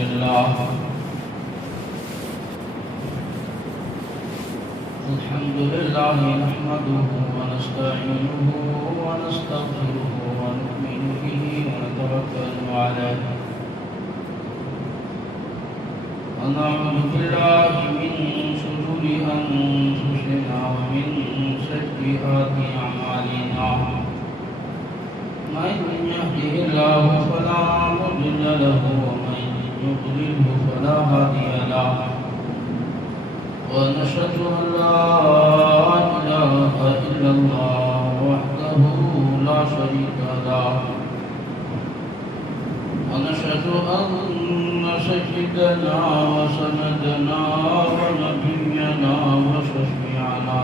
لله نحمده ونستعينه ونستغفره ونؤمن به ونتوكل عليه ونعوذ بالله من شرور أنفسنا ومن سيئات أعمالنا من يهده الله فلا مضل له ومن يضلله فلا هادي له ونشهد أن لا إله إلا الله وحده لا شريك له ونشهد أن سيدنا وسندنا ونبينا وشفيعنا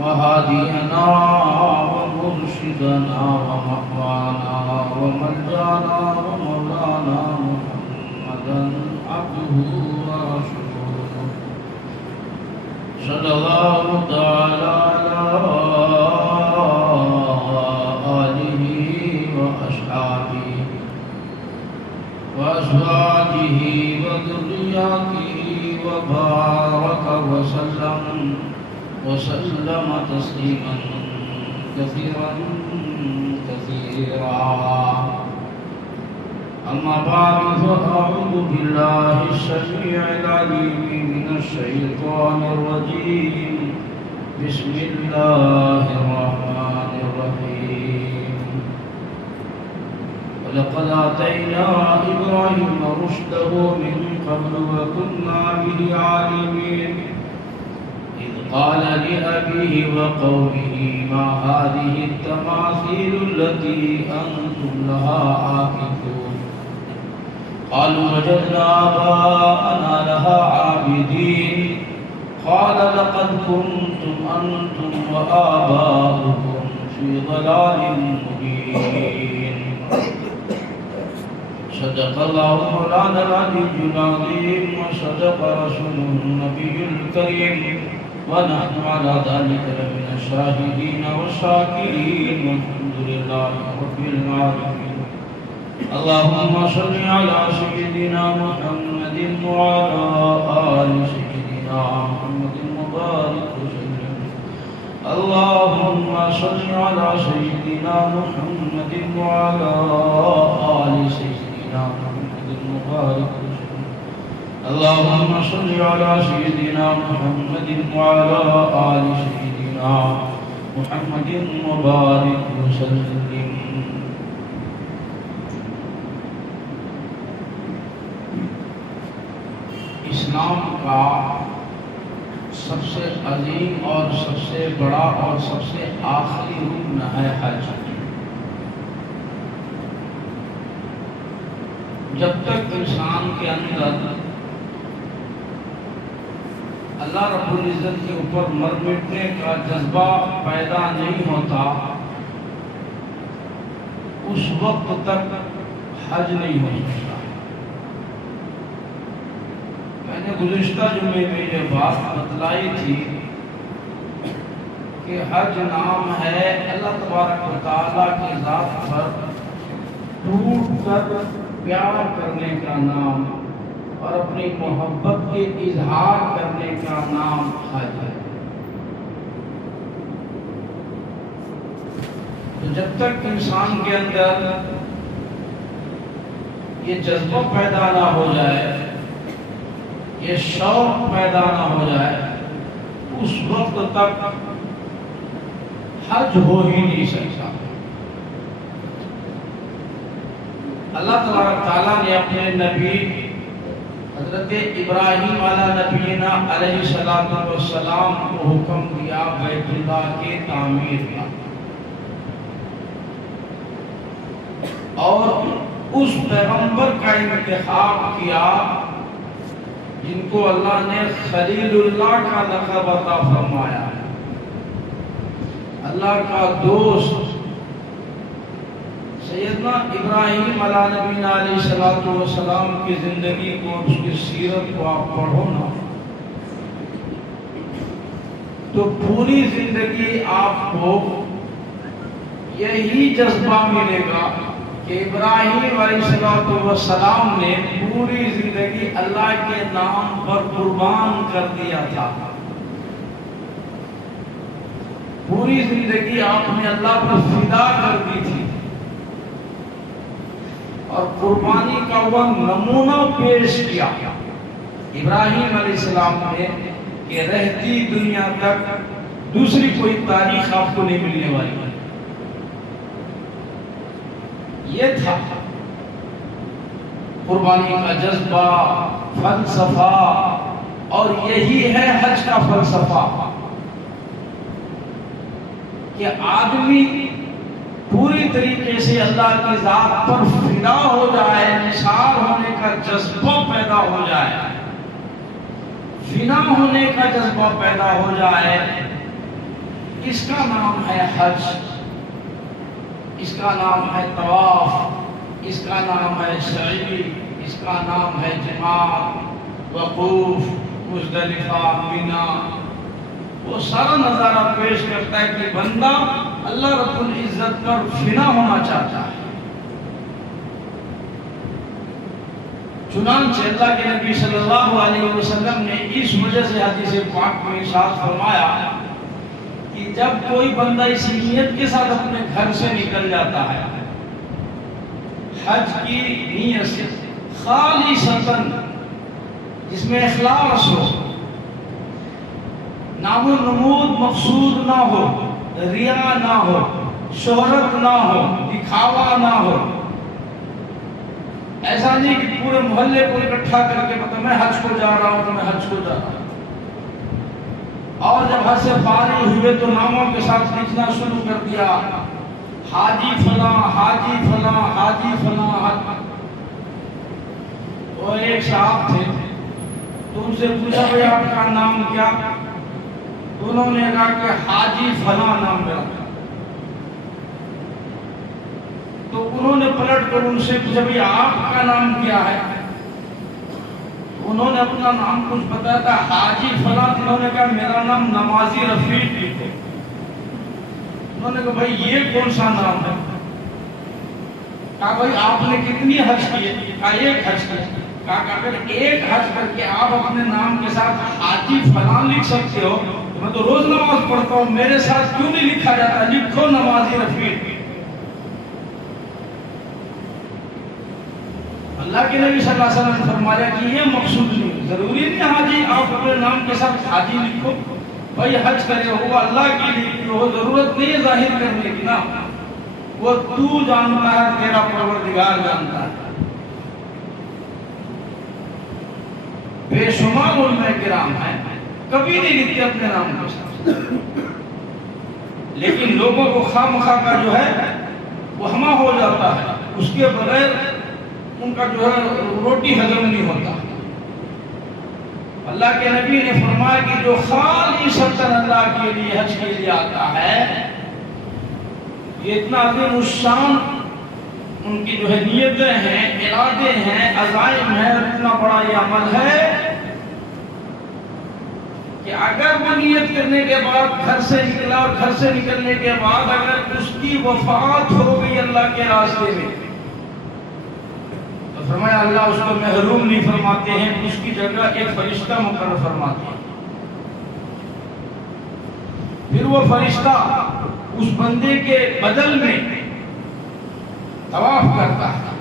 وهادينا ومرشدنا ومحوانا وملجانا ومولانا محمدا عبده ورسوله صلى الله تعالى على آله وأصحابه وأزواجه وذرياته وبارك وسلم تسليما كثيرا أما بعد فأعوذ بالله السميع العليم من الشيطان الرجيم بسم الله الرحمن الرحيم ولقد آتينا إبراهيم رشده من قبل وكنا به عالمين إذ قال لأبيه وقومه ما هذه التماثيل التي أنتم لها عاكفون قالوا وجدنا آباءنا لها عابدين قال لقد كنتم أنتم وآباؤكم في ضلال مبين صدق الله مولانا العلي العظيم وصدق رسوله النبي الكريم ونحن على ذلك لمن الشاهدين والشاكرين والحمد لله رب العالمين اللهم صل على سيدنا محمد وعلى آل سيدنا محمد وبارك وسلم اللهم صل على سيدنا محمد وعلى آل سيدنا محمد وبارك وسلم اللهم صل على سيدنا محمد وعلى آل سيدنا محمد وبارك وسلم اسلام کا سب سے عظیم اور سب سے بڑا اور سب سے آخری رکن ہے حج۔ جب تک انسان کے اندر اللہ رب العزت کے اوپر مر مٹنے کا جذبہ پیدا نہیں ہوتا اس وقت تک حج نہیں ہو سکتا۔ میں نے گزشتہ جمعے میں یہ بات بتلائی تھی کہ حج نام ہے اللہ تبارک و تعالیٰ کی ذات پر ٹوٹ کر پیار کرنے کا نام اور اپنی محبت کے اظہار کرنے کا نام حج ہے۔ تو جب تک انسان کے اندر یہ جذبہ پیدا نہ ہو جائے، یہ شوق پیدا نہ ہو جائے، اس وقت تک حج ہو ہی نہیں سکتا۔ اللہ تبارک تعالیٰ نے اپنے نبی حضرت ابراہیم علیہ نبینا علیہ السلام کو حکم دیا بیت اللہ کے تعمیر کا، اور اس پیغمبر کا انتخاب کیا جن کو اللہ نے خلیل اللہ کا لقب عطا فرمایا، اللہ کا دوست۔ سیدنا ابراہیم علیہ نبینا علیہ السلام کی زندگی کو، اس کی سیرت کو آپ پڑھو نا تو پوری زندگی آپ کو یہی جذبہ ملے گا کہ ابراہیم علیہ السلام نے پوری زندگی اللہ کے نام پر قربان کر دیا تھا. پوری زندگی آپ نے اللہ پر فدا کر دی تھی اور قربانی کا وہ نمونہ پیش کیا ابراہیم علیہ السلام نے کہ رہتی دنیا تک دوسری کوئی تاریخ آپ کو نہیں ملنے والی. یہ تھا قربانی کا جذبہ، فلسفہ، اور یہی ہے حج کا فلسفہ کہ آدمی پوری طریقے سے اللہ کی ذات پر فدا ہو جائے، نثار ہونے کا جذبہ پیدا ہو جائے، فنا ہونے کا جذبہ پیدا ہو جائے. اس کا نام ہے حج، اس کا نام ہے طواف، اس کا نام ہے سعی، اس کا نام ہے جماعت، وقوف، مزدلفہ، مینا. وہ سارا نظارہ پیش کرتا ہے کہ بندہ اللہ رب العزت پر فنا ہونا چاہتا ہے. چنانچہ اللہ کے نبی صلی اللہ علیہ وسلم نے اس وجہ سے حدیث پاک میں ارشاد فرمایا کہ جب کوئی بندہ اس نیت کے ساتھ اپنے گھر سے نکل جاتا ہے حج کی نیت سے خالصتاً، جس میں اخلاص ہو، نام و نمود مقصود نہ ہو، ریا نہ ہو، شہرت نہ ہو، دکھاوا نہ ہو. ایسا نہیں کہ پورے محلے کو اکٹھا کر کے پتہ میں حج کو جا رہا ہوں تو میں حج کو جا رہا ہوں، اور جب حج سے فارغ ہوئے تو ناموں کے ساتھ لکھنا شروع کر دیا، حاجی فلاں، حاجی فلاں، حاجی فلاں. وہ ایک صاحب تھے تو ان سے پوچھا بھائی آپ کا نام کیا؟ تو انہوں نے کہا کہ حاجی فلاں نام میرا. تو انہوں نے پلٹ کر ان سے پوچھا بھائی آپ کا نام کیا ہے؟ انہوں نے اپنا نام کچھ بتایا تھا، حاجی فلاں. انہوں نے کہا میرا نام نمازی رفیق لکھو. انہوں نے کہا بھائی یہ کون سا نام ہے؟ کہا بھائی آپ نے کتنی حج کیے؟ کہا ایک حج کیا. کہا اگر ایک حج کر کے آپ اپنے نام کے ساتھ حاجی فلاں لکھ سکتے ہو تو میں تو روز نماز پڑھتا ہوں، میرے ساتھ کیوں نہیں لکھا جاتا؟ لکھو نمازی رفیق. اللہ کے نبی صلی اللہ علیہ وسلم نے فرمایا کہ یہ مقصود نہیں، ضروری نہیں حاجی آپ اپنے نام کے ساتھ حاجی لکھو. بھائی حج کرے ہو اللہ کے لیے ہو، ضرورت نہیں ہے ظاہر کرنے کی نا، وہ تو جانتا ہے، تیرا پروردگار جانتا ہے. بے شمار علماء کرام ہیں کبھی نہیں لکھتے اپنے نام کے ساتھ، لیکن لوگوں کو خواہ مخواہ کا جو ہے وہ ہمہ ہو جاتا ہے، اس کے بغیر ان کا جو ہے روٹی ہضم نہیں ہوتا. اللہ کے نبی نے فرمایا کہ جو خالصتاً اللہ کے لیے حج کے لیے آتا ہے، یہ اتنا عظیم الشان ان کی جو ہے نیتیں ہیں، ارادے ہیں، عزائم ہیں، اتنا بڑا یہ عمل ہے کہ اگر وہ نیت کرنے کے بعد گھر سے نکلا اور گھر سے نکلنے کے بعد اگر اس کی وفات ہو گئی اللہ کے راستے میں، تو فرمایا اللہ اس کو محروم نہیں فرماتے ہیں، اس کی جگہ ایک فرشتہ مقرر فرماتے ہیں. پھر وہ فرشتہ اس بندے کے بدل میں طواف کرتا ہے،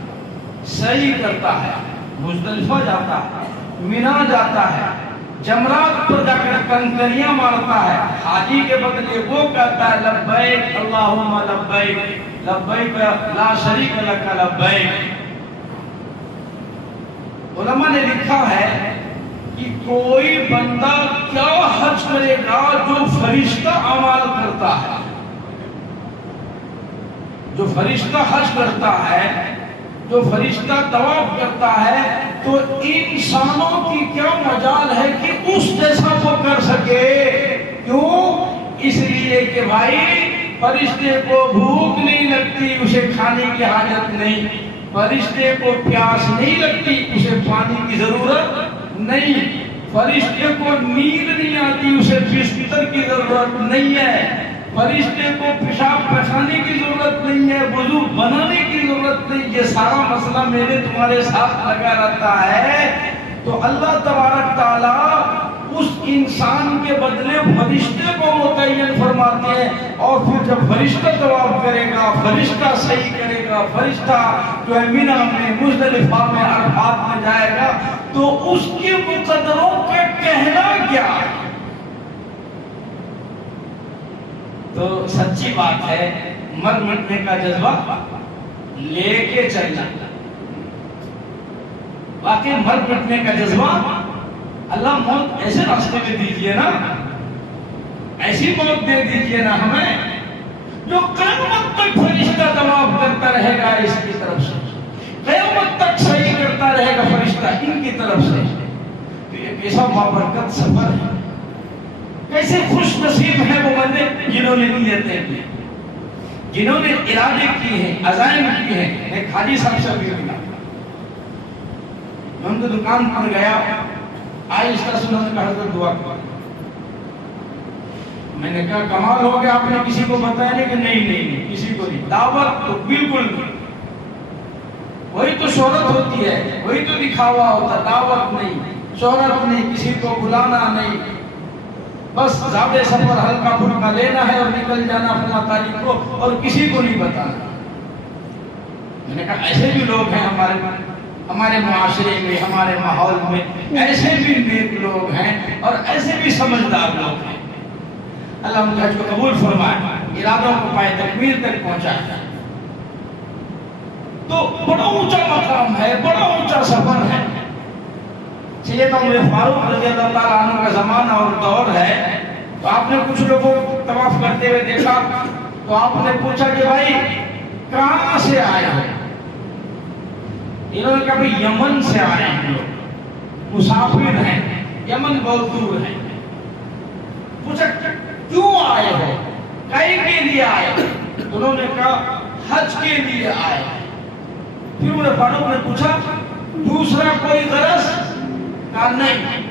سعی کرتا ہے، مزدلفہ جاتا ہے، مینا جاتا ہے، جمرات پر جا کر کنکریاں مارتا ہے. حاجی کے بدلے وہ کہتا ہے لبیک اللہم لبیک، لبیک لا شریک لک لبیک. علماء نے لکھا ہے کہ کوئی بندہ کیا حج کرے گا جو فرشتہ اعمال کرتا ہے. جو فرشتہ حج کرتا ہے، جو فرشتہ طواف کرتا ہے، تو انسانوں کی کیا مجال ہے کہ اس جیسا وہ کر سکے. کیوں؟ اس لیے کہ بھائی فرشتے کو بھوک نہیں لگتی، اسے کھانے کی حاجت نہیں، فرشتے کو پیاس نہیں لگتی، اسے پانی کی ضرورت نہیں، فرشتے کو نیند نہیں آتی، اسے بستر کی ضرورت نہیں ہے، فرشتے کو پیشاب پخانے کی ضرورت نہیں ہے، وضو بنانے کی ضرورت نہیں، یہ سارا مسئلہ میرے تمہارے ساتھ لگا رہتا ہے۔ تو اللہ تبارک تعالیٰ اس انسان کے بدلے فرشتے کو متعین فرماتے ہیں، اور پھر جب فرشتہ جواب کرے گا، فرشتہ صحیح کرے گا، فرشتہ جو ہے مینا میں، مزدلفہ میں، عرفات میں جائے گا، تو اس کے مقدروں کا کہنا کیا ہے؟ تو سچی بات ہے، مر مٹنے کا جذبہ لے کے چلنا، واقعی مر مٹنے کا جذبہ، اللہ موت ایسے راستے میں دیجئے نا، ایسی موت دے دیجئے نا ہمیں جو قیامت تک فرشتہ جواب کرتا رہے گا اس کی طرف سے، قیامت تک صحیح کرتا رہے گا فرشتہ ان کی طرف سے۔ تو یہ کیسا بابرکت سفر ہے، کیسے خوش نصیب ہے وہ بندے جنہوں نے نیتیں کی، جنہوں نے ارادے کی ہیں، عزائم کی ہیں۔ ایک حاجی صاحب سے بھی ملا، میں ان کی دکان پر گیا، آہستہ سے انہوں نے کہا حضرت دعا کرو۔ میں نے کہا کمال ہو گیا، آپ نے کسی کو بتایا نہیں؟ کہ نہیں کسی کو نہیں، دعوت تو بالکل نہیں، وہی تو شہرت ہوتی ہے، وہی تو دکھاوا ہوتا، دعوت نہیں، شہرت نہیں، کسی کو بلانا نہیں، بس زیادہ سفر ہلکا پھلکا لینا ہے اور نکل جانا فلاں تاریخ کو، اور کسی کو نہیں بتانا۔ میں نے کہا ایسے بھی لوگ ہیں ہمارے معاشرے میں، ہمارے ماحول میں، ایسے بھی نیک لوگ ہیں اور ایسے بھی سمجھدار لوگ ہیں۔ اللہ ان کا حج کو قبول فرمائے، ارادوں کو پائے تکمیل تک پہنچائے۔ تو بڑا اونچا مقام ہے، بڑا اونچا سفر ہے۔ سیدنا عمر فاروق رضی اللہ تعالیٰ عنہ کا زمانہ اور دور ہے، تو آپ نے کچھ لوگوں کو طواف کرتے ہوئے دیکھا، تو آپ نے پوچھا کہ بھائی کہاں سے آئے ہو؟ انہوں نے کہا بھائی یمن سے آئے ہیں لوگ، مسافر ہیں، یمن بہت دور ہے۔ پوچھا کیوں آئے ہو، کئی کے لیے آئے؟ انہوں نے کہا حج کے لیے آئے۔ پھر عمر فاروق نے پوچھا دوسرا کوئی غرض؟ کہا نہیں،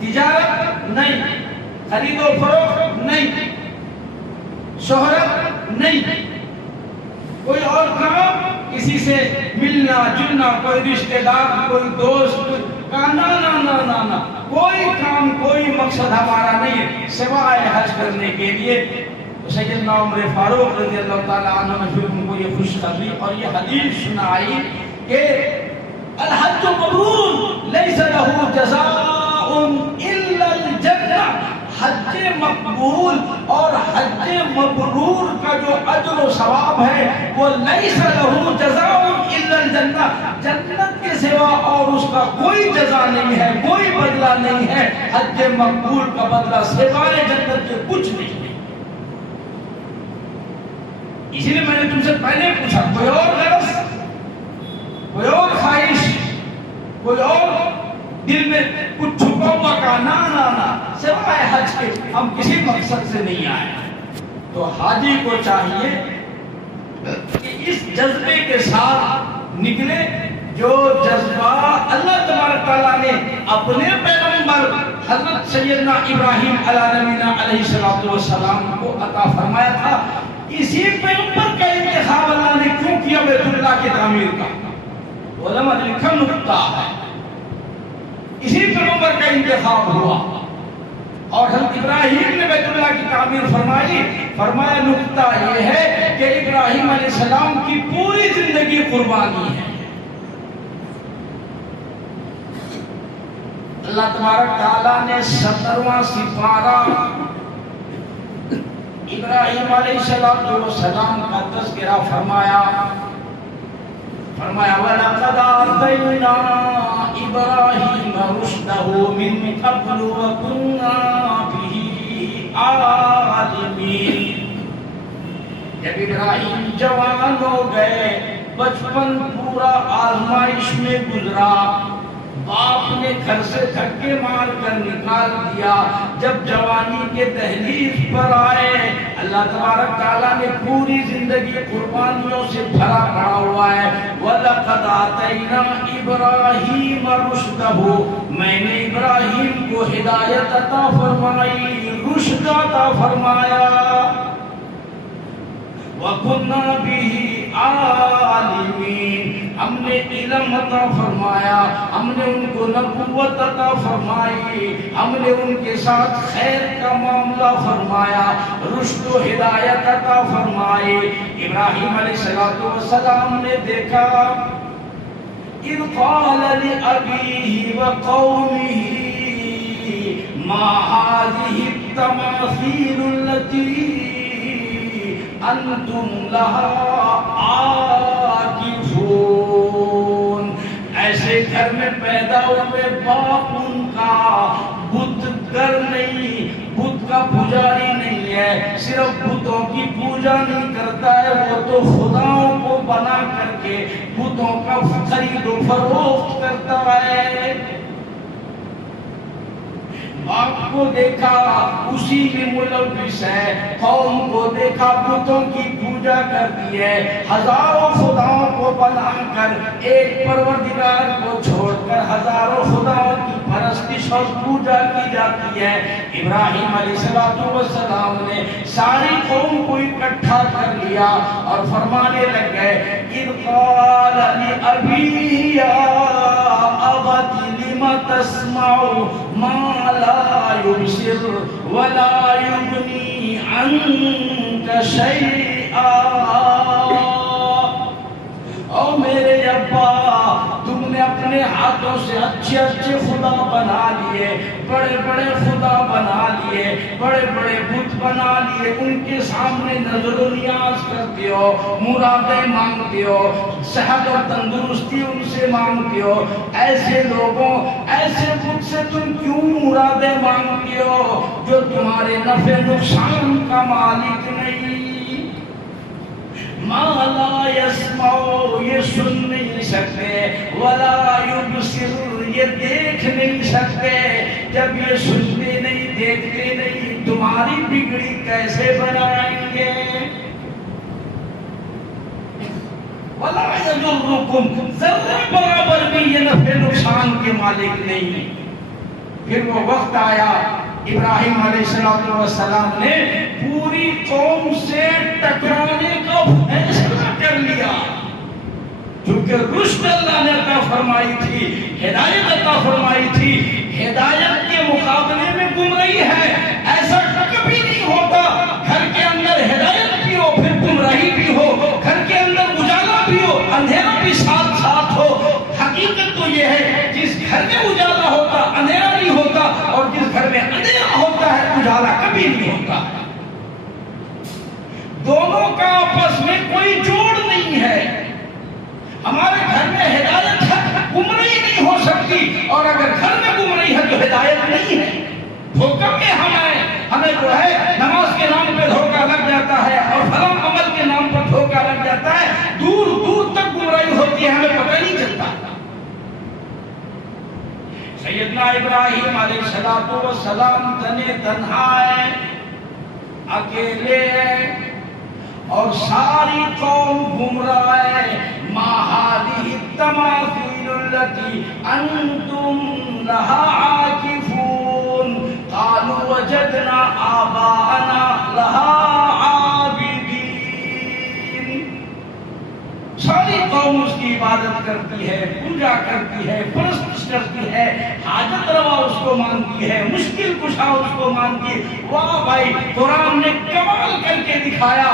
تجارت نہیں، خرید و فروخت نہیں، شہرت نہیں، کوئی اور کام، کسی سے ملنا جلنا، کوئی رشتہ دار، کوئی دوست؟ کہا نا نا نا نا نا، کوئی کام، کوئی مقصد ہمارا نہیں ہے سوائے حج کرنے کے لیے۔ سیدنا عمر فاروق رضی اللہ تعالیٰ عنہ نے پھر ان کو یہ خوشخبری اور یہ حدیث سنائی کہ الحج مبرور لیس لہ جزاء الا الجنہ، حج مقبول اور حج مبرور کا جو اجر و ثواب ہے وہ لیس لہ جزاء الا الجنہ، جنت کے سوا اور اس کا کوئی جزا نہیں ہے، کوئی بدلہ نہیں ہے۔ حج مقبول کا بدلہ سوائے جنت کے کچھ نہیں ہے۔ اسی لیے میں نے تم سے پہلے پوچھا کوئی اور غرض، کوئی اور خواہش، کوئی اور دل میں کچھ چھپا ہوا کا؟ نا نا نا، سوائے حج کے ہم کسی مقصد سے نہیں آئے۔ تو حاجی کو چاہیے کہ اس جذبے کے ساتھ نکلے جو جذبہ اللہ تبارک تعالیٰ نے اپنے پیغمبر حضرت سیدنا ابراہیم علیہ نبینا علیہ السلام کو عطا فرمایا تھا۔ اسی پیغمبر کا انتخاب اللہ نے کیوں کیا بیت اللہ کی تعمیر کا؟ علماء نے لکھا نقطہ ہے، اسی پیغمبر کا انتخاب ہوا اور حضرت ابراہیم نے بیت اللہ کی تعمیر فرمائی۔ فرمایا نقطہ یہ ہے کہ ابراہیم علیہ السلام کی پوری زندگی قربانی ہے۔ اللہ تبارک تعالیٰ نے 17واں سپارہ ابراہیم علیہ السلام کا تذکرہ فرمایا۔ وَلَقَدْ آتَيْنَا إِبْرَاهِيمَ رُشْدَهُ مِنْ قَبْلُ وَكُنَّا بِهِ عَالِمِينَ۔ جب ابراہیم جوان ہو گئے، بچپن پورا آزمائش میں گزرا، باپ نے گھر سے دھکے مار کر نکال دیا، جب جوانی کے دہلیز پر آئے، اللہ تبارک تعالیٰ نے پوری زندگی قربانیوں سے بھرا پڑا ہوا ہے۔ وَلَقَدْ آتَيْنَا إِبْرَاهِيمَ رُشْدَهُ، میں نے ابراہیم کو ہدایت عطا فرمائی، رشد عطا فرمایا۔ وَكُنَّا بِهِ عَالِمِينَ، ہم نے علم عطا فرمایا، ہم نے ان کو نبوت عطا فرمائی، ہم نے ان کے ساتھ خیر کا معاملہ فرمایا، رشد و ہدایت عطا فرمائی۔ ابراہیم علیہ السلام نے دیکھا اِذْ قَالَ لِأَبِيهِ وَقَوْمِهِ مَا هَٰذِهِ التَّمَاثِيلُ الَّتِي أَنْتُمْ لَهَا عَاكِفُونَ، ایسے گھر میں پیدا ہوئے باپ ان کا بت گر نہیں، بت کا پجاری نہیں ہے، صرف بتوں کی پوجا نہیں کرتا ہے، وہ تو خداؤں کو بنا کر کے بتوں کا خرید و فروخت کرتا ہے۔ باپ کو دیکھا اسی میں ملوث ہے، قوم کو دیکھا بتوں کی پوجا کرتی ہے، ہزاروں خداؤں کو بنا کر ایک پروردگار کو چھوڑ کر ہزاروں خداؤں کی پرستش اور پوجا کی جاتی ہے۔ ابراہیم علیہ السلام نے ساری قوم کو اکٹھا کر لیا اور فرمانے لگ گئے اِذْ قَالَ لِأَبِيهِ يَا أَبَتِ لِمَ تَسْمَعُ مَا لَا يُبْصِرُ وَلَا يُغْنِي عَنْكَ شَيْئًا، او میرے ابا، تم نے اپنے ہاتھوں سے اچھے اچھے خدا بنا لیے، بڑے بڑے خدا بنا لیے، بڑے بڑے بت بنا لیے، ان کے سامنے نظر و نیاز کرتے ہو، مرادیں مانگتے ہو، صحت اور تندرستی ان سے مانگتے ہو، ایسے لوگوں ایسے بت سے تم کیوں مرادیں مانگتے ہو جو تمہارے نفع نقصان کا مالک نہیں؟ ما لا يسمع، یہ سن نہیں سکتے، ولا يبصر، یہ دیکھ نہیں سکتے، جب یہ سنتے نہیں دیکھتے نہیں تمہاری بگڑی کیسے بنائیں گے؟ ولا يضركم، ذرہ برابر بھی یہ نفع نقصان کے مالک نہیں۔ پھر وہ وقت آیا ابراہیم علیہ السلام نے پوری قوم سے ٹکرانے کا فیصلہ کر لیا، کیونکہ رشد اللہ نے عطا فرمائی تھی، ہدایت عطا فرمائی تھی، ہدایت کے مقابلے میں گمراہی ہے، ایسا کبھی نہیں ہوتا گھر کے اندر ہدایت بھی ہو پھر گمراہی بھی ہو، گھر کے اندر اجالا بھی ہو اندھیرا بھی ساتھ ساتھ ہو۔ حقیقت تو یہ ہے جس گھر میں اجالا ہوتا اندھیرا نہیں ہوتا، اور جس گھر میں اندھیرا ہوتا ہے اجالا کبھی نہیں ہوتا، دونوں کا آپس میں کوئی جوڑ نہیں ہے۔ ہمارے گھر میں ہدایت ہے، گمراہی نہیں ہو سکتی، اور اگر گھر میں گمراہی ہے تو ہدایت نہیں ہے۔ دھوکہ میں ہمیں جو ہے نماز کے نام پہ دھوکہ لگ جاتا ہے اور فلاں عمل کے نام پر دھوکہ لگ جاتا ہے، دور دور تک گمراہی ہوتی ہے، ہمیں پتہ نہیں چلتا۔ سیدنا ابراہیم علیہ السلام تنہا ہے، اکیلے ہیں، اور ساری قوم گمراہ ہے۔ ما هذه التماثيل التي أنتم لها عاكفون قالوا وجدنا آباءنا لها عابدين، ساری قوم اس کی عبادت کرتی ہے، پوجا کرتی ہے، پرستش کرتی ہے، حاجت روا اس کو مانتی ہے، مشکل کشا اس کو مانتی ہے۔ واہ بھائی، قرآن نے کمال کر کے دکھایا،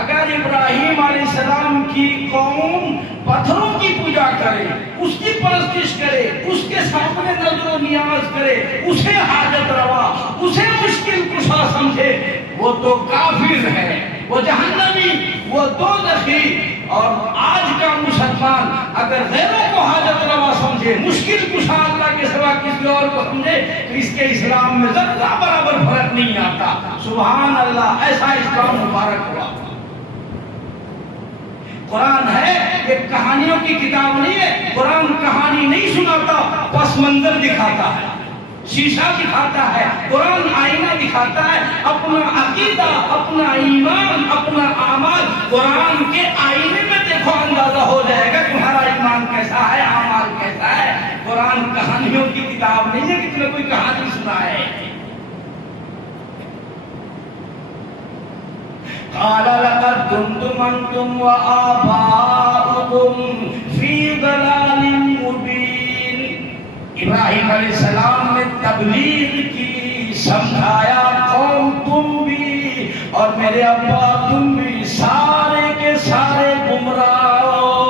اگر ابراہیم علیہ السلام کی قوم پتھروں کی پوجا کرے، اس کی پرستش کرے، اس کے سامنے نظر و نیاز کرے، اسے حاجت روا، اسے مشکل کشا سمجھے، وہ تو کافر ہے، وہ جہنمی، وہ دوزخی۔ اور آج کا مسلمان اگر غیروں کو حاجت روا سمجھے، مشکل کشا اللہ کے سوا کسی اور کو سمجھے، تو اس کے اسلام میں ذرہ برابر فرق نہیں آتا۔ سبحان اللہ، ایسا اسلام مبارک ہوا۔ قرآن ہے، یہ کہانیوں کی کتاب نہیں ہے، قرآن کہانی نہیں سناتا، پس منظر دکھاتا ہے، شیشہ دکھاتا ہے، قرآن آئینہ دکھاتا ہے، اپنا عقیدہ، اپنا ایمان، اپنا اعمال قرآن کے آئینے میں دیکھو، اندازہ ہو جائے گا تمہارا ایمان کیسا ہے، اعمال کیسا ہے۔ قرآن کہانیوں کی کتاب نہیں ہے کہ تمہیں کوئی کہانی سنا ہے۔ قال لقد كنتم انتم وآباؤكم في ضلال مبين. ابراہیم علیہ السلام نے تبلیغ کی، سمجھایا قوم تم بھی اور میرے ابا تم بھی سارے کے سارے گمراہ ہو.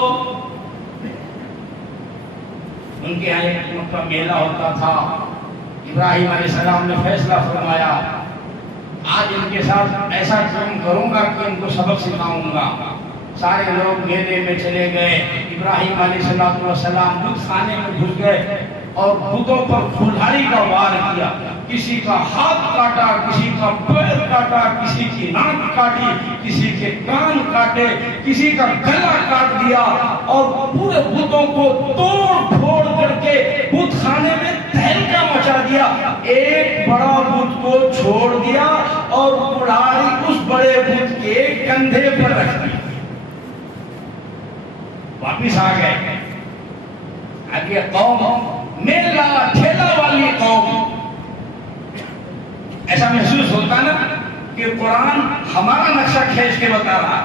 ان کے یہاں ایک کا میلہ ہوتا تھا. ابراہیم علیہ السلام نے فیصلہ فرمایا آج ان کے ساتھ ایسا کام کروں گا کہ ان کو سبق سکھاؤں گا. سارے لوگ میلے میں چلے گئے. ابراہیم علیہ السلام بت خانے میں گھس گئے اور بتوں پر کھلہاڑی کا وار کیا. کسی کا ہاتھ کاٹا، کسی کا پیر کاٹا، کسی کی ناک کاٹی، کسی کے کان کاٹے، کسی کا گلا کاٹ دیا اور پورے بتوں کو توڑ پھوڑ کر کے بت خانے میں تہلکہ مچا دیا. ایک بڑا بت کو چھوڑ دیا اور کڑھائی اس بڑے بت کے کندھے پر رکھ دی. واپس آ گئے. آگے قوم میلہ ٹھیلا والی قوم. ایسا محسوس ہوتا نا کہ قرآن ہمارا نقشہ کھینچ کے بتا رہا.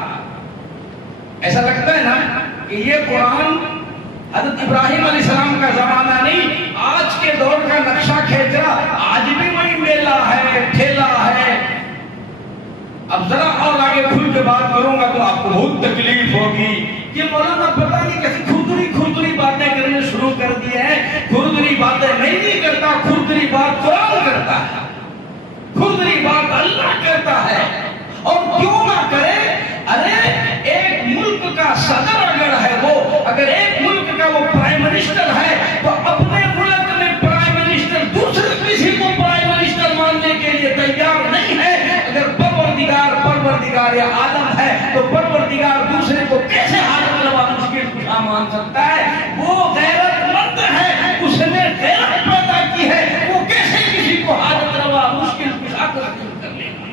ایسا لگتا ہے نا کہ یہ قرآن حضرت ابراہیم علیہ السلام کا زمانہ نہیں، آج کے دور کا نقشہ کھینچ رہا. آج بھی وہی میلہ ہے، ٹھیلا ہے. اب ذرا اور آگے کھل کے بات کروں گا تو آپ کو بہت تکلیف ہوگی کہ مولانا پتہ نہیں کیسی کھردری باتیں کرنے شروع کر دی ہیں. کھردری باتیں میں نہیں کرتا، کھردری بات قرآن کرتا ہے، کھردری بات اللہ کرتا ہے. اور کیوں نہ کرے؟ ارے ایک ملک کا صدر اگر ہے، وہ اگر ایک ملک کا وہ پرائم منسٹر ہے تو اپنے ملک میں پرائم منسٹر دوسرے کسی کو پرائم منسٹر ماننے کے لیے تیار نہیں ہے. اگر پروردگار یا عالم ہے تو پروردگار دوسرے کو کیسے حاجت روا مشکل کشا مان سکتا ہے؟ وہ غیرت مند ہے، اس نے غیرت پیدا کی ہے، وہ کیسے کسی کو حاجت روا مشکل کشا کر لے گا؟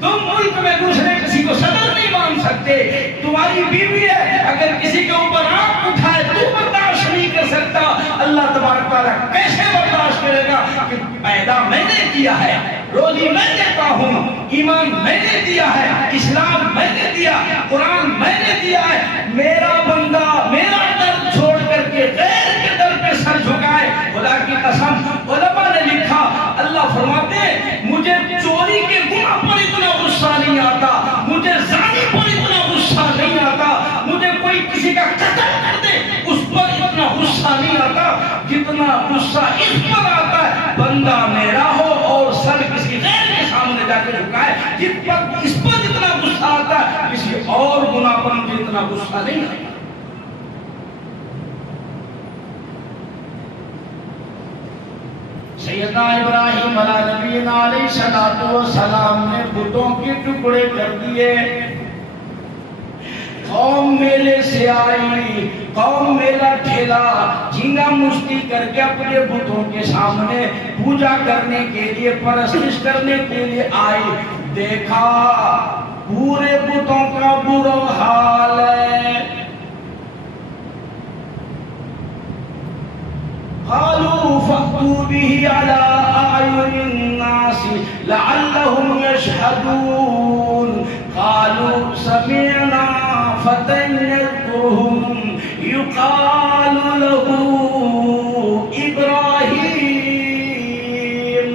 تم ملک میں دوسرے کسی کو صدر نہیں مان سکتے. تمہاری بیوی ہے، اگر کسی کے اوپر آنکھ اٹھائے تو برداشت نہیں کر سکتا. اللہ تبارک تعالیٰ کیسے برداشت کرے گا کہ پیدا میں نے کیا ہے، روزی میں دیتا ہوں، ایمان میں نے دیا ہے، اسلام میں نے دیا، قرآن میں نے دیا ہے. میرا بندہ میرا در چھوڑ کر کے غیر کے در پہ سر جھکائے. خدا کی قسم علماء نے لکھا، اللہ فرماتے ہیں مجھے چوری کے گناہ پر اتنا غصہ نہیں آتا، مجھے زانی پر اتنا غصہ نہیں آتا، مجھے کوئی کسی کا قتل کر دے اس پر اتنا غصہ نہیں آتا جتنا غصہ اس پر آتا ہے بندہ میرا ہو اور سر کسی غیر کے سامنے جا کے جھکائے. اس پر جتنا غصہ آتا ہے کسی اور گناہ پر مجھے اتنا غصہ نہیں آتا. سیدنا ابراہیم علیہ نبینا علیہ السلام نے بتوں کے ٹکڑے کر دیے. قوم میلے سے آئی، قوم میلہ ٹھیلا جھینگا مستی کر کے اپنے بتوں کے سامنے پوجا کرنے کے لیے، پرستش کرنے کے لیے آئی. دیکھا پورے بتوں کا برا حال ہے. قالوا فأتوا به على أعين الناس لعلهم يشهدون. قالوا سمعنا فتى يذكرهم يقال له إبراهيم.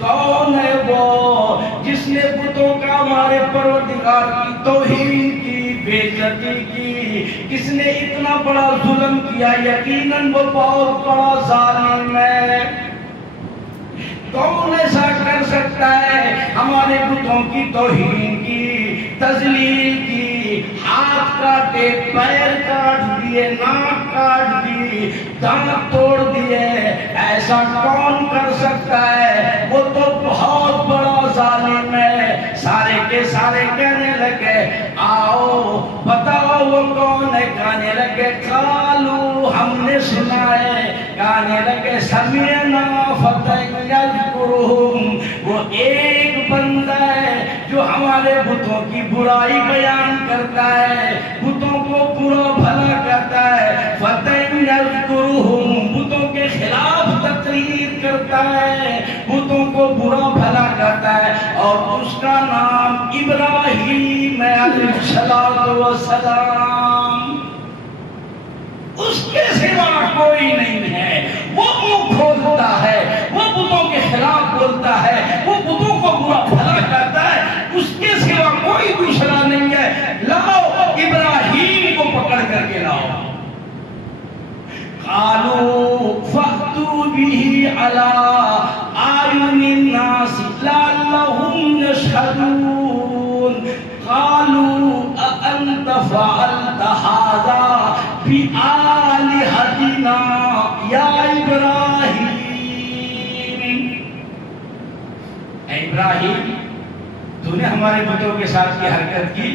کون ہے وہ جس نے بتوں کا ہمارے پروردگار کی توہین کی، بے عزتی کی؟ کس نے اتنا بڑا ظلم کیا؟ یقیناً وہ بہت بڑا ظالم ہے. کون ایسا کر سکتا ہے ہمارے بتوں کی توہین کی، تذلیل کی، ہاتھ کاٹے، پیر کاٹ دیے، ناک کاٹ دی، دانت توڑ دیے؟ ایسا کون کر سکتا ہے؟ وہ تو بہت بڑا ظالم ہے. سارے کے سارے کہنے لگے آؤ بتاؤ وہ کون ہے. کہنے لگے قالوا ہم نے سنا ہے. کہنے لگے سمعنا فتى یذکرهم، وہ ایک بندہ ہے جو ہمارے بتوں کی برائی بیان کرتا ہے، بتوں کو برا بھلا کرتا ہے. فتى یذکرهم، بتوں کے خلاف تقریر کرتا ہے، بتوں کو برا بھلا کرتا ہے. اور اس علیہ السلام، اس کے سوا کوئی نہیں ہے۔ وہ منہ کھولتا ہے، وہ بتوں کے خلاف بولتا ہے، وہ بتوں کو برا بھلا کرتا ہے، اس کے سوا کوئی دوسرا نہیں ہے۔ لاؤ ابراہیم کو پکڑ کر کے لاؤ۔ قالوا فأتوا به على أعين الناس لعلهم يشهدون قالوا أأنت فعلت هذا بآلهتنا يا إبراهيم؟ اے ابراہیم، تو نے ہمارے بتوں کے ساتھ یہ حرکت کی؟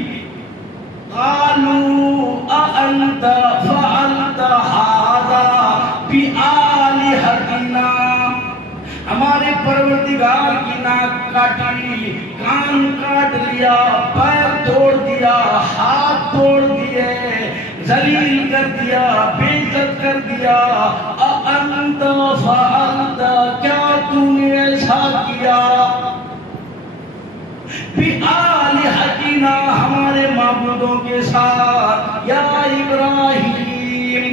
قالوا أأنت فعلت هذا بآلهتنا؟ ہمارے پروردگار کی ناک کاٹی، کان کاٹ لیا، پیر توڑ دیا، ہاتھ توڑ دیے، ذلیل کر دیا، بے عزت کر دیا۔ أأنت فعلت، کیا تو نے ایسا کیا؟ بآلہتنا، ہمارے معبودوں کے ساتھ، یا ابراہیم؟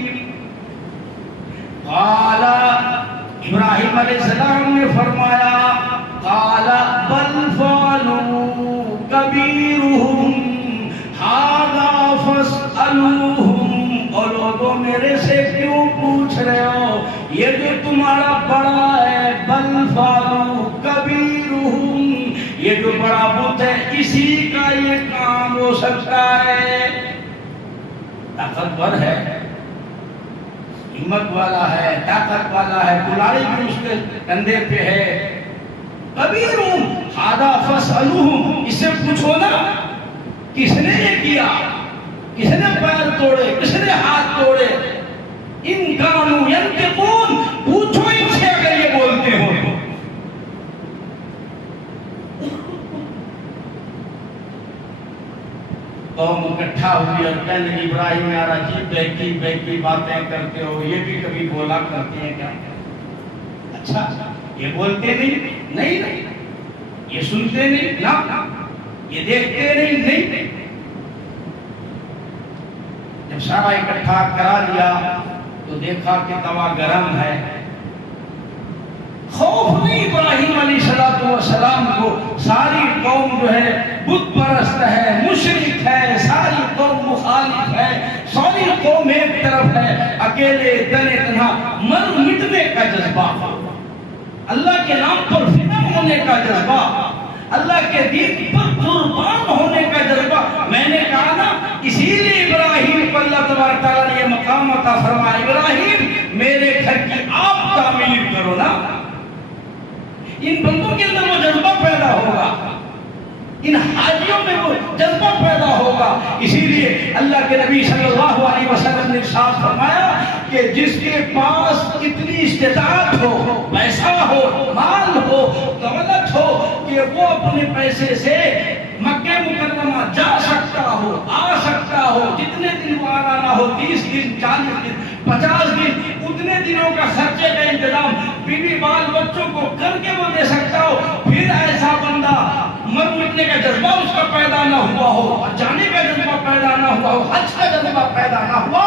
قال، ابراہیم علیہ السلام نے فرمایا، قال بل فعلوا کبیرہم ھذا فاسألوہم۔ اور لوگوں میرے سے کیوں پوچھ رہے ہو؟ یہ جو تمہارا بڑا ہے، بل فعلوا کبیرہم، یہ جو بڑا بت ہے اسی کا یہ کام ہو سکتا ہے۔ طاقتور ہے، ہمت والا ہے، طاقت والا ہے، کلاڑی بھی اس کے کندھے پہ ہے۔ کبیرہم ھذا فاسألوہم، اس سے پوچھو نا کس نے یہ کیا، کس نے پیر توڑے، کس نے ہاتھ توڑے۔ ان کانوا ینطقون، پوچھو ان سے اگر یہ بولتے ہو۔ قوم اکٹھا ہوئی اور کہنے لگی، ابراہیم یار عجیب بیکی باتیں کرتے ہو، یہ بھی کبھی بولا کرتے ہیں کیا؟ اچھا یہ بولتے نہیں؟ نہیں، یہ سنتے نہیں؟ نہ، یہ دیکھتے نہیں؟ جب سارا اکٹھا کرا لیا تو دیکھا کہ توا گرم ہے۔ خوف نہیں ابراہیم علیہ السلام کو، ساری قوم جو ہے بت پرست ہے، مشرک ہے، ساری قوم مخالف ہے، ساری قوم ایک طرف ہے، اکیلے تنے تنہا مر مٹنے کا جذبہ، اللہ کے نام پر فدا ہونے کا جذبہ، اللہ کے دین پر قربان ہونے کا جذبہ۔ میں نے کہا نا، اسی لیے ابراہیم کو اللہ تبارک تعالیٰ نے یہ مقام عطا فرمایا، ابراہیم میرے گھر کی آپ تعمیر کرو نا۔ ان بندوں کے اندر وہ جذبہ پیدا ہوگا، ان حاجیوں میں وہ جذبہ پیدا ہوگا۔ اسی لیے اللہ کے نبی صلی اللہ علیہ وسلم نے ارشاد فرمایا کہ جس کے پاس اتنی استطاعت ہو، پیسہ ہو، مال ہو، دولت ہو کہ وہ اپنے پیسے سے مکہ مکرمہ جا سکتا ہو، آ سکتا ہو، جتنے دن وہ آنا ہو، 30 دن، 40 دن، 50 دن، اتنے دنوں کا خرچے کا انتظام بیوی بال بچوں کو کر کے وہ دے سکتا ہو، پھر ایسا بندہ مر مٹنے کا جذبہ اس کا پیدا نہ ہوا ہو، جانے کا جذبہ پیدا نہ ہوا ہو، حج کا جذبہ پیدا نہ ہوا،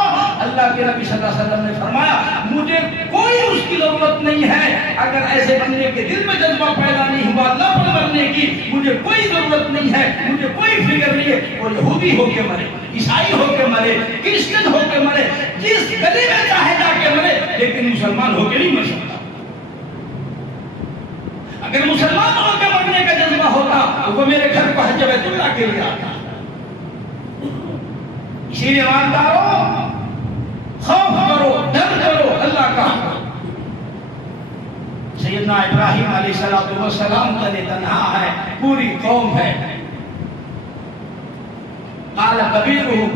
اللہ کے نبی صلی اللہ علیہ وسلم نے فرمایا مجھے کوئی اس کی ضرورت نہیں ہے۔ اگر ایسے بندے کے دل میں جذبہ پیدا نہیں ہوا اللہ پر مرنے کی، مجھے کوئی ضرورت نہیں ہے، مجھے کوئی فکر نہیں ہے، وہ یہودی ہو کے مرے، عیسائی ہو کے مرے، کرسچن ہو کے مرے، جس گلی میں چاہے جا کے مرے، لیکن مسلمان ہو کے نہیں مر سکتا۔ اگر مسلمان ہو کے مرنے کا جذبہ ہوتا تو وہ میرے گھر کو حج بیت اللہ کے لیے آتا۔ اسی لیے ایمانداروں، خوف کرو، ڈر کرو اللہ کا۔ سیدنا ابراہیم علیہ السلام تنے تنہا ہے، پوری قوم ہے۔ قال کبیرہم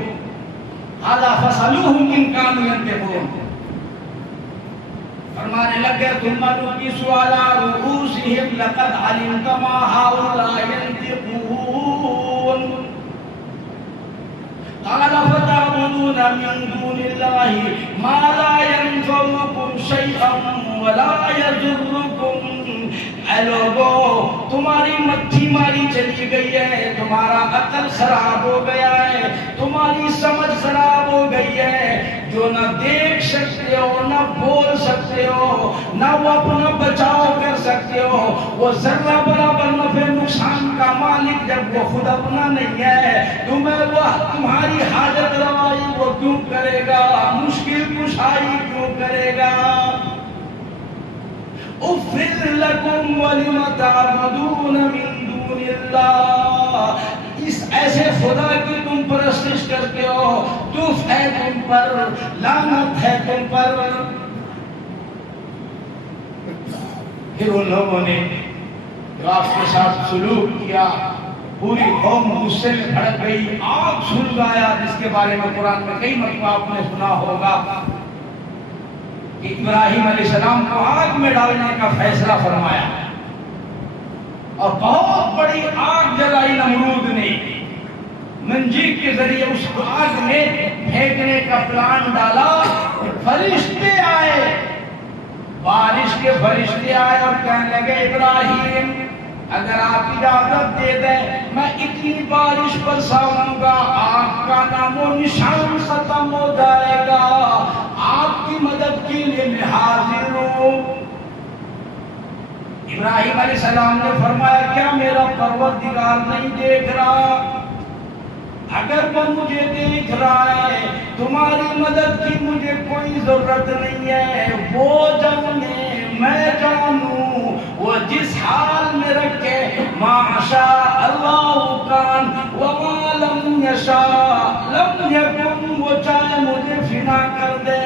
ھذا فاسألوہم ان کانوا ینطقون، فرمانے لگے ثم نكسوا على رؤوسهم لقد علمت ما هؤلاء ينطقون قال فتعبدون من دون الله ما لا ينفعكم شيئا ولا يضركم۔ اے لوگو، تمہاری متھی ماری چلی گئی ہے، تمہارا عقل خراب ہو گیا ہے، تمہاری سمجھ خراب ہو گئی ہے، جو نہ دیکھ سکتے ہو، نہ بول سکتے ہو، نہ وہ اپنا بچاؤ کر سکتے ہو، وہ ذرہ برابر نفع نقصان کا مالک جب وہ خود اپنا نہیں ہے، تمہاری حاجت روائی وہ کیوں کرے گا، مشکل کشائی کیوں کرے گا؟ اُفِّرْ لَكُمْ وَلِمَ تَعْبُدُونَ مِن دُونِ اللَّهِ، اس ایسے خدا کی تم پرستش کرتے ہو، تف ہے تم پر، لعنت ہے تم پر۔ پھر ان لوگوں نے جو آپ کے ساتھ سلوک کیا، پوری قوم غصے میں بھڑک گئی، آگ سلگایا، جس کے بارے میں قرآن میں کئی مرتبہ آپ نے سنا ہوگا کہ ابراہیم علیہ السلام کو آگ میں ڈالنے کا فیصلہ فرمایا، اور بہت بڑی آگ جلائی نمرود نے، منجیق کے ذریعے اس آگ میں پھینکنے کا پلان ڈالا۔ فرشتے آئے، بارش کے فرشتے آئے اور کہنے لگے ابراہیم اگر آپ اجازت دے دیں میں اتنی بارش برساؤں گا آگ کا نام و نشان ختم ہو جائے گا، آپ کی مدد کے لیے میں حاضر ہوں۔ ابراہیم علیہ السلام نے فرمایا کیا میرا پروردگار نہیں دیکھ رہا؟ اگر وہ مجھے دیکھ رہا ہے، تمہاری مدد کی مجھے کوئی ضرورت نہیں ہے، وہ جانے میں جانوں، وہ جس حال میں رکھے، ما شاء اللہ کان وما لم یشاء لم یکن، وہ چاہے مجھے فنا کر دے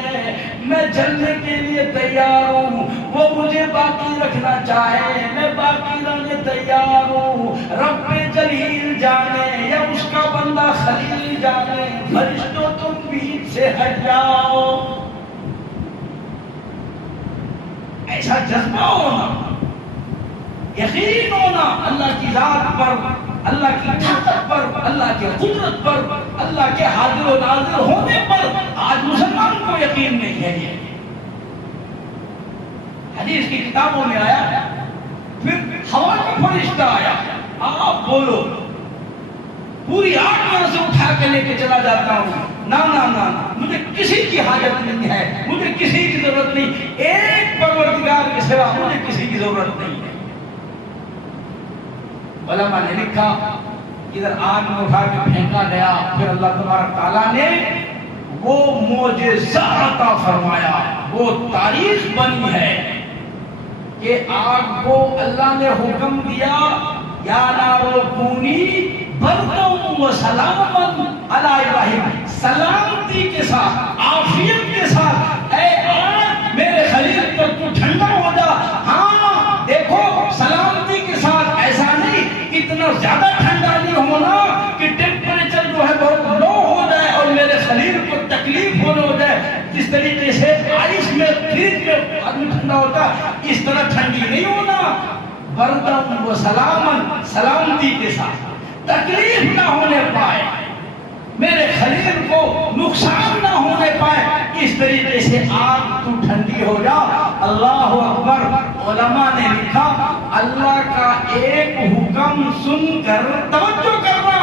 میں جلنے کے لیے تیار ہوں، وہ مجھے باقی رکھنا چاہے میں باقی رہنے تیار ہوں۔ رب جلیل جانے یا اس کا بندہ خلیل جانے، فرشتوں تم بیچ سے ہٹ جاؤ۔ ایسا جذبہ ہونا، یقین ہونا اللہ کی ذات پر، اللہ کی طاقت پر، اللہ کی قدرت پر، اللہ کے حاضر و ناظر ہونے پر آج مسلمان کو یقین نہیں ہے۔ یہ حدیث کی کتابوں میں آیا، پھر ہوا کا فرشتہ آیا، آپ بولو، پوری آگ میں سے اٹھا کے لے کے چلا جاتا ہوں، نا نا نا مجھے کسی کی حاجت نہیں ہے، مجھے کسی کی ضرورت نہیں، ایک پروردگار کے سوا مجھے کسی کی ضرورت نہیں ہے۔ علماء نے لکھا ادھر آگ میں اٹھا کے پھینکا گیا، پھر اللہ تبارک تعالیٰ نے وہ معجزہ عطا فرمایا، وہ تاریخ بنی ہے کہ آگ کو اللہ نے حکم دیا یا نارو کونی بردم و سلاما علی ابراہیم، سلامتی کے ساتھ، عافیت کے ساتھ، اے آگ میرے خلیل پر تو ٹھنڈا ہو جا۔ ہاں دیکھو سلامتی کے ساتھ، ایسا نہیں اتنا زیادہ ٹھنڈا نہیں ہونا کہ ٹیمپریچر جو ہے بہت لو ہو جائے اور میرے خلیل کو تکلیف ہونے ہو جائے، جس طریقے سے آئس میں فریج میں آدمی ٹھنڈا ہوتا اس طرح ٹھنڈی نہیں ہونا، بردم و سلامن، سلامتی کے ساتھ، تکلیف نہ ہونے پائے، میرے خلیل کو نقصان نہ ہونے پائے، اس طریقے سے آگ تو ٹھنڈی ہو جا۔ اللہ اکبر۔ علماء نے لکھا اللہ کا ایک حکم سن کر توجہ کرنا،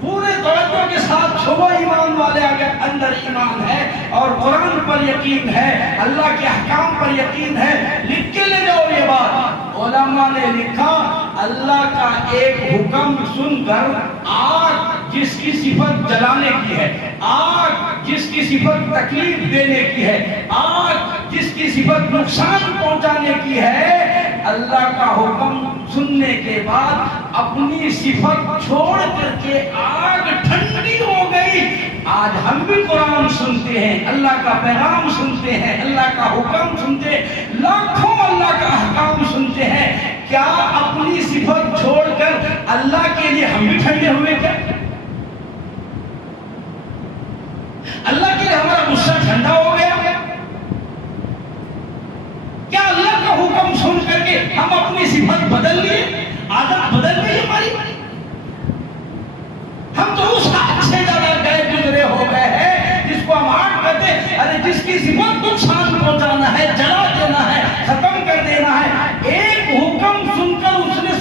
پورے توجہ کے ساتھ صبح ایمان والے اگر اندر ایمان ہے اور قرآن پر یقین ہے، اللہ کے احکام پر یقین ہے، لکھ کے لے جاؤ یہ بات۔ علماء نے لکھا اللہ کا ایک حکم سن کر آگ جس کی صفت جلانے کی ہے، آگ جس کی صفت تکلیف دینے کی ہے، آگ جس کی صفت نقصان پہنچانے کی ہے، اللہ کا حکم سننے کے بعد اپنی صفت چھوڑ کر کے آگ ٹھنڈی ہو گئی۔ آج ہم بھی قرآن سنتے ہیں، اللہ کا پیغام سنتے ہیں، اللہ کا حکم سنتے ہیں، لاکھوں اللہ کا احکام سنتے ہیں، کیا اپنی صفت چھوڑ کر اللہ کے لیے ہم بھی ٹھنڈے ہوئے؟ کیا اللہ کے لیے ہمارا غصہ ٹھنڈا ہو گیا؟ کیا اللہ کا حکم سن کر کے ہم اپنی صفت بدل لیے، عادت بدل گئی ہماری؟ ہم تو اس حد سے زیادہ گئے گزرے ہو گئے ہیں جس کو ہم آگ کہتے ہیں، ارے جس کی صفت نقصان پہنچانا ہے، جلا دینا ہے، ختم کر دینا ہے، ایک حکم سن کر اس نے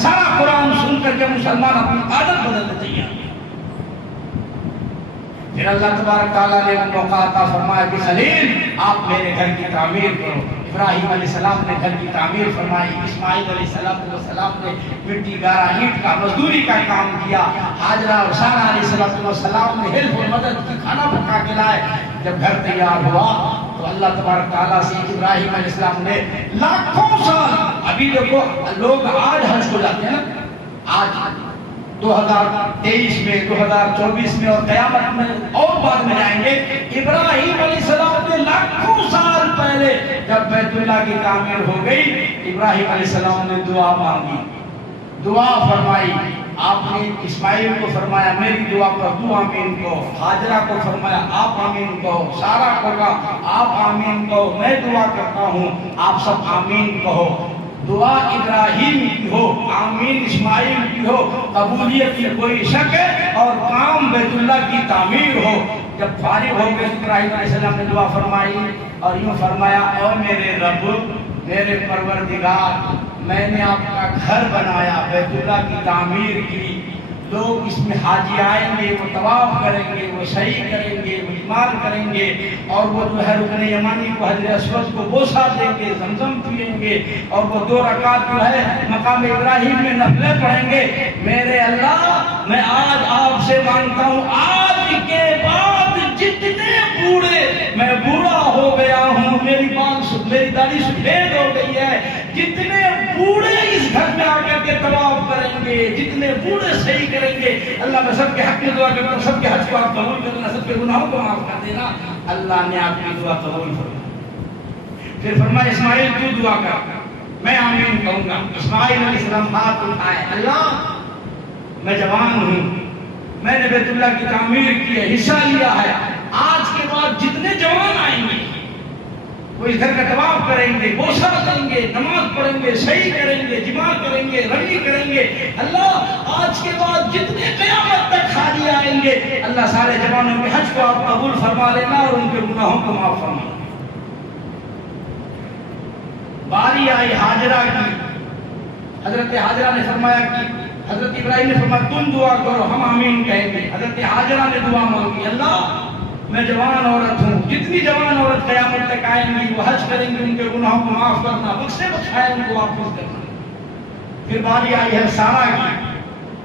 سارا قرآن سن کر کے مسلمان اپنی عادت بدلنے تیار. پھر اللہ تبارک تعالیٰ نے موقع عطا فرمایا کہ خلیل آپ میرے گھر کی تعمیر کرو. ابراہیم علیہ السلام نے گھر کی تعمیر فرمائی. اسماعیل علیہ السلام نے مٹی گارا اینٹ کا مزدوری کا کام کیا. حاجرہ اور سارہ علیہ السلام نے ہیلپ و مدد کی, کھانا پکا کے لائے. جب گھر تیار ہوا تو اللہ تبارک تعالیٰ سے ابراہیم علیہ السلام نے لاکھوں سال, ابھی دیکھو لوگ آج حج کو جاتے ہیں نا, آج 2023 میں 2024 میں اور قیامت میں اور بعد میں جائیں گے. ابراہیم علیہ السلام نے لاکھوں سال پہلے جب بیت اللہ کی تعمیر ہو گئی, ابراہیم علیہ السلام نے دعا مانگی, دعا فرمائی. آپ نے اسماعیل کو فرمایا میری دعا پر تو آمین کہو, حاجرہ کو فرمایا آپ آمین کہو, سارہ کو کہا آپ آمین کہو, میں دعا کرتا ہوں آپ سب آمین کہو. دعا ابراہیم کی ہو, آمین اسماعیل کی ہو, قبولیت کی کوئی شک ہے, اور کام بیت اللہ کی تعمیر ہو. جب فارغ ہو گئے ابراہیم علیہ السلام نے دعا فرمائی اور یوں فرمایا اے میرے رب, میرے پروردگار, میں نے آپ کا گھر بنایا, بیت اللہ کی تعمیر کی, لوگ اس میں حاجی آئیں گے, وہ طواف کریں گے, وہ سعی کریں گے, وہ اجمال کریں گے, اور وہ جو ہے رکن یمانی کو حجر اسود کو بوسہ دیں گے, زمزم پئیں گے, اور وہ 2 رکعت جو ہے مقام ابراہیم میں نفلیں پڑھیں گے. میرے اللہ میں آج آپ سے مانگتا ہوں, آج کے بعد جتنے بوڑھے, میں بوڑھا ہو گیا ہوں, میری داڑھی سفید ہو گئی ہے, جتنے بوڑھے اس گھر میں آ کر کے طواف کریں گے, جتنے بوڑھے صحیح کریں گے, اللہ میں سب کے حق میں دعا کرتا ہوں, سب کے حق کو آپ قبول کر دینا, سب کے گناہوں کو معاف کر دینا. اللہ نے آپ کی دعا قبول فرمائی. پھر فرمایا اسماعیل تو دعا کر, میں آمین کہوں گا. اسماعیل علیہ السلام ہاتھ اٹھائے, اللہ میں جوان ہوں, میں نے بیت اللہ کی تعمیر کی ہے, حصہ لیا ہے, آج کے بعد جتنے جوان آئیں گے وہ اس گھر کا طواف کریں گے, بوسہ دیں گے, نماز پڑھیں گے, صحیح کریں گے, جماع کریں گے, رمی کریں گے. اللہ آج کے بعد جتنے قیامت تک حاجی آئیں گے, اللہ سارے جوانوں کے حج کو آپ قبول فرما لینا اور ان کے گناہوں کو معاف فرما. باری آئی حاجرہ کی, حضرت حاجرہ نے فرمایا کہ حضرت ابراہیم نے فرمایا تم دعا کرو ہم آمین کہیں گے. حضرت حاجرہ نے دعا مانگی, اللہ میں جوان عورت ہوں, جتنی جوان عورت قیامت تک آئیں گی وہ حج کریں گے, ان کے گناہوں کو معاف کرنا, بخشے بخشائے ان کو واپس کرنا. پھر باری آئی ہے سارہ کی,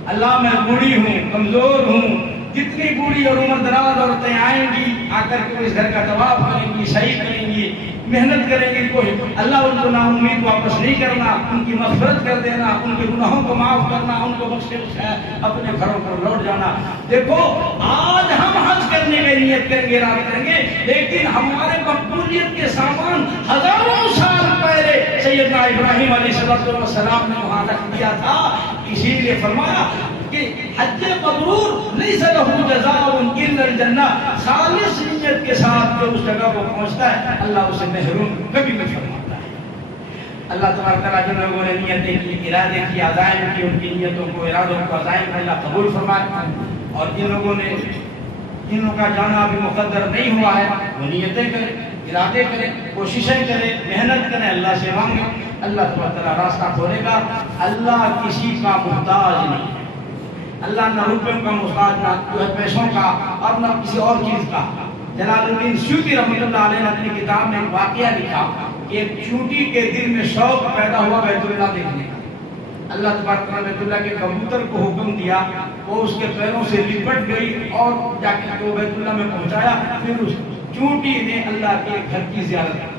اللہ میں بوڑھی ہوں, کمزور ہوں, جتنی بوڑھی اور عمر دراز عورتیں آئیں گی آ کر کے اس گھر کا طواف کریں گی, صحیح کریں گی, محنت کریں گی, کوئی اللہ ان کو نا امید واپس نہیں کرنا, ان کی مغفرت کر دینا, ان کے گناہوں کو معاف کرنا, ان کو بخشے بخشائے اپنے گھروں پر لوٹ جانا. دیکھو آج ہم حج کرنے میں نیت کریں گے, ارادہ کریں گے, لیکن ہمارے مقبولیت کے سامان ہزاروں سال پہلے سیدنا ابراہیم علیہ السلام نے وہاں رکھ دیا تھا. اسی لیے فرمایا کہ حج مبرور لیس لہ جزاء الا الجنہ, خالص نیت کے ساتھ جو اس جگہ کو پہنچتا ہے اللہ اسے محروم کبھی نہیں فرماتا ہے. اللہ تبارک تعالیٰ جن لوگوں نے نیتیں کی, ارادے کی, عزائم کی, ان کی نیتوں کو, ارادوں کو, عزائم کو اللہ قبول فرمائے. اور جن لوگوں نے جنوں کا جانا ابھی مقدر نہیں ہوا ہے وہ نیتیں کریں, ارادے کریں, کوششیں کریں, محنت کریں, اللہ سے مانگیں, اللہ تبارک تعالیٰ راستہ کھولے گا. اللہ کسی کا محتاج نہیں, اللہ نہ روپیوں کا محتاج, نہ جو ہے پیسوں کا, اور نہ کسی اور چیز کا. جلال الدین سیوطی رحمۃ اللہ علیہ نے اپنی کتاب میں ایک واقعہ لکھا کہ ایک چونٹی کے دل میں شوق پیدا ہوا بیت اللہ دیکھنے کا. اللہ تبارک تعالیٰ بیت اللہ کے کبوتر کو حکم دیا, وہ اس کے پیروں سے لپٹ گئی اور جا کے وہ بیت اللہ میں پہنچایا. پھر اس چونٹی نے اللہ کے گھر کی زیارت کی.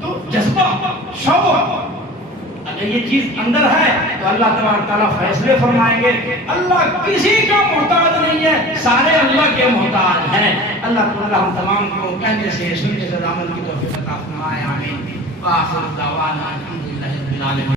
تو جذبہ, شوق, اگر یہ چیز اندر ہے تو اللہ تبارک تعالیٰ فیصلے فرمائیں گے. اللہ کسی کا محتاج نہیں ہے, سارے اللہ کے محتاج ہیں. اللہ تعالیٰ ہم تمام کو کہنے سے سننے سے عمل کی توفیق عطا فرمائے. آمین. وآخر دعوانا الحمدللہ رب العالمین.